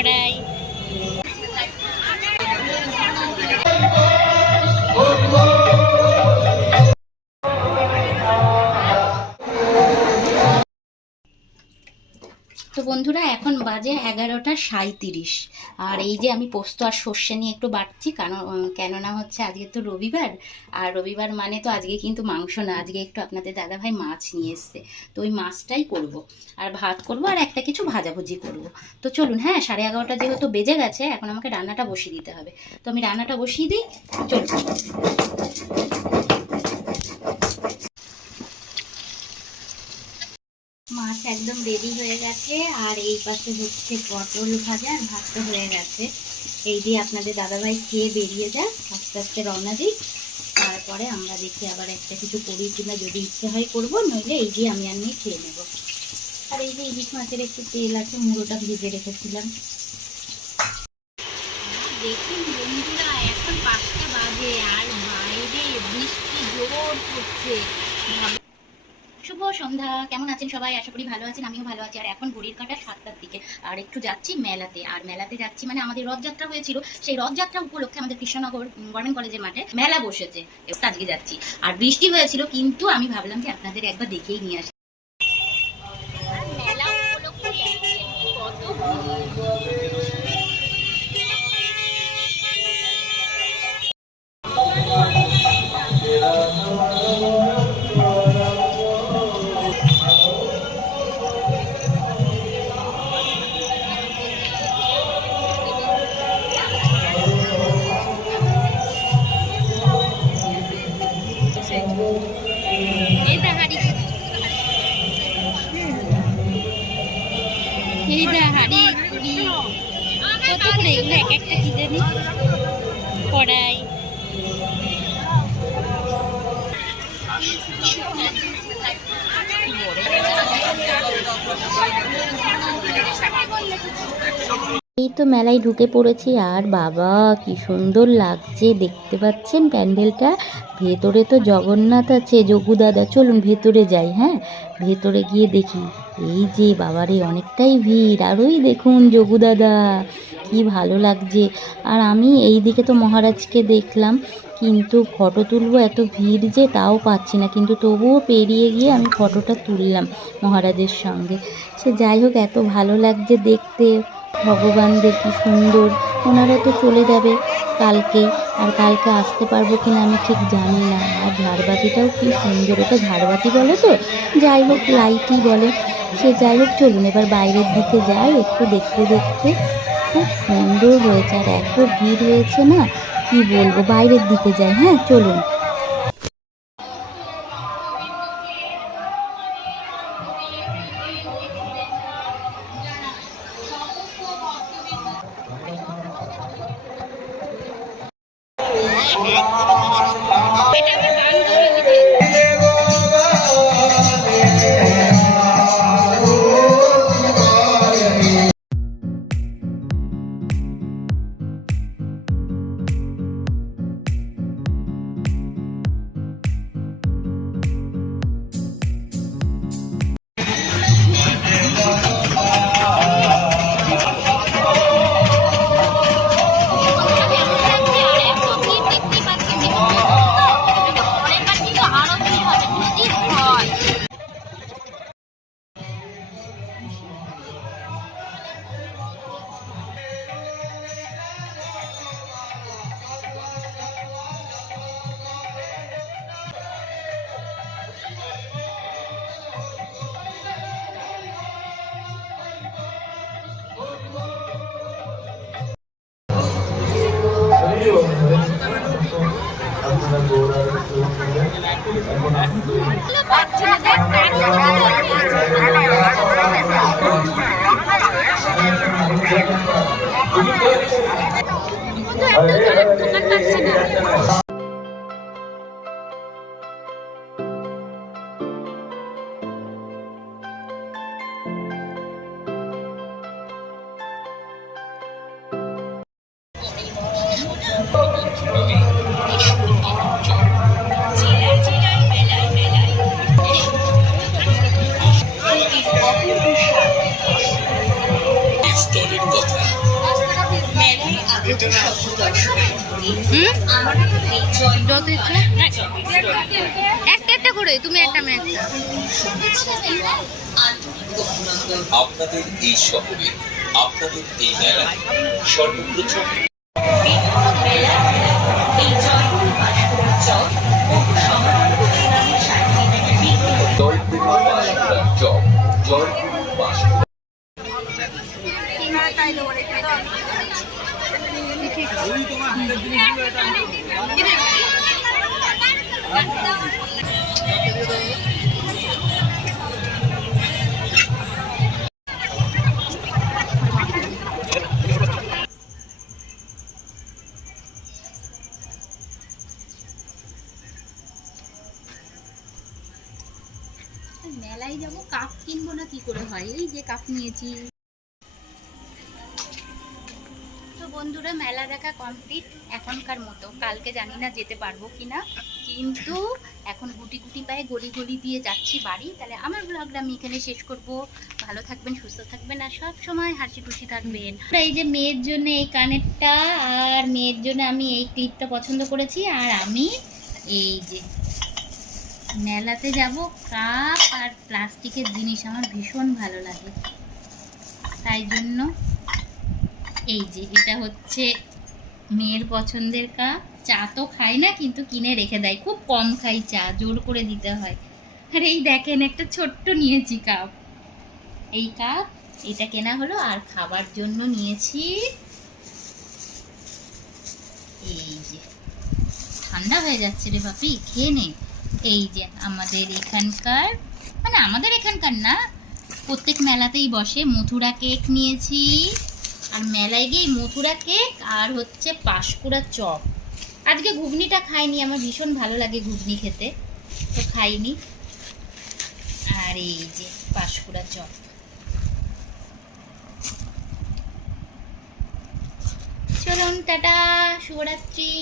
কড়াই। তো বন্ধুরা এখন বাজে 11:37। আর এই যে আমি পোস্ত আর সর্ষে নিয়ে একটু বাটছি, কেননা হচ্ছে আজকে তো রবিবার। আর রবিবার মানে তো আজকে কিন্তু মাংস না, আজকে একটু আপনাদের দাদাভাই মাছ নিয়ে এসছে। তো ওই মাছটাই করব, আর ভাত করব, আর একটা কিছু ভাজাভুজি করব। তো চলুন, হ্যাঁ 11:30 যেহেতু বেজে গেছে, এখন আমাকে রান্নাটা বসিয়ে দিতে হবে। তো আমি রান্নাটা বসিয়ে দিই, চলুন। মাছ একদম রেডি হয়ে গেছে, আর এই পাশে হচ্ছে পটল ভাজা, আর ভাতটা হয়ে গেছে। এই দিয়ে আপনাদের দাদাভাই খেয়ে বেরিয়ে যাক, আস্তে আস্তে রওনা দিই। তারপরে আমরা দেখি আবার একটা কিছু করি কিনা, যদি ইচ্ছে হয় করবো, নইলে এই দিয়ে আমি আর নিয়ে খেয়ে নেব। আর এই যে ইলিশ মাছের একটু তেল আছে, মুড়োটা ভেজে রেখেছিলাম। দেখুন বন্ধুরা, এখন 5টা বাজে, আর বাইরে বৃষ্টি জোর পড়ছে। শুভ সন্ধ্যা, কেমন আছেন সবাই? আশা করি ভালো আছেন, আমিও ভালো আছি। আর এখন ঘড়ির কাঁটা 7টার দিকে, আর একটু যাচ্ছি মেলাতে। আর মেলাতে যাচ্ছি মানে আমাদের রথযাত্রা হয়েছিল, সেই রথযাত্রা উপলক্ষে আমাদের কৃষ্ণনগর গভর্নমেন্ট কলেজের মাঠে মেলা বসেছে, আজকে যাচ্ছি। আর বৃষ্টি হয়েছিল, কিন্তু আমি ভাবলাম যে আপনাদের একবার দেখেই নিয়ে আসি। মেলা উপলক্ষে কত কড়াই। এই তো মেলায় ঢুকে পড়েছি, আর বাবা কি সুন্দর লাগছে, দেখতে পাচ্ছেন প্যান্ডেলটা। ভেতরে তো জগন্নাথ আছে, যোগু দাদা। চলুন ভেতরে যাই, হ্যাঁ ভেতরে গিয়ে দেখি। এই যে বাবারে অনেকটাই ভিড়, আর ওই দেখুন যোগু দাদা, কি ভালো লাগছে। আর আমি এই দিকে তো মহারাজকে দেখলাম, কিন্তু ফটো তুলবো, এত ভিড় যে তাও পাচ্ছি না, কিন্তু তবুও পেরিয়ে গিয়ে আমি ফটোটা তুললাম মহারাজের সঙ্গে। সে যাই হোক, এত ভালো লাগছে দেখতে। ভগবানদের কি সুন্দর। ওনারা তো চলে যাবে কালকেই, আর কালকে আসতে পারবো কিনা আমি ঠিক জানি না। আর ঝাড়বাতিটাও কি সুন্দর, ওটা ঝাড়বাতি বলে তো, যাই হোক লাইটই বলে। সে যাই হোক, চলুন এবার বাইরের দিকে যাই, একটু দেখতে দেখতে। খুব সুন্দর হয়েছে, আর এত ভিড় হয়েছে না, কি বলবো। বাইরের দিকে যাই, হ্যাঁ চলুন। দোকান পাচ্ছি না। কথা যত ইচ্ছে একটা একটা করে, তুমি একটা আমি একটা। আপনাদের এই শহরে আপনাদের এই মেলায় সর্বপ্রথম জয়পুর বাঁশকুড়ার চক, জয়পুর বাঁশকুড়া। মেলায় যাবো, কাপ কিনবো না কি করে হয়? এই যে কাপ নিয়েছি। তো বন্ধুরা, মেলা দেখা কমপ্লিট এখনকার মতো। কালকে জানি না যেতে পারবো কিনা, কিন্তু এখন গুটি গুটি পায়ে গলি গলি দিয়ে যাচ্ছি বাড়ি। তাহলে আমার ব্লগটা আমি এখানে শেষ করব। ভালো থাকবেন, সুস্থ থাকবেন, আর সব সময় হাসি খুশি থাকবেন। এই যে মেয়ের জন্য এই কানেরটা, আর মেয়ের জন্য আমি এই ক্লিপটা পছন্দ করেছি। আর আমি এই যে মেলাতে যাব, কাপ আর প্লাস্টিকের জিনিস আমার ভীষণ ভালো লাগে, তাই জন্য এই যে এটা হচ্ছে মেয়ের পছন্দের কাপ। চা তো খাই না, কিন্তু কিনে রেখে দেয়, খুব কম খাই চা, জোর করে দিতে হয়। আর এই দেখেন একটা ছোট্ট নিয়েছি কাপ, এই কাপ এটা কেনা হলো। আর খাবার জন্য নিয়েছি এই যে, ঠান্ডা হয়ে যাচ্ছে রে বাপি, খেয়ে নে। এই যে আমাদের এখানকার, মানে আমাদের এখানকার না, প্রত্যেক মেলাতেই বসে মথুরা কেক নিয়েছি। আর মেলায় গিয়ে মথুরা কেক আর হচ্ছে পাঁশকুড়া চপ। আজকে ঘুগনিটা খাইনি, আমার ভীষণ ভালো লাগে ঘুগনি খেতে, তো খাইনি। আর এই যে পাঁশকুড়া চপ। চলুন, টাটা, শুভরাত্রি।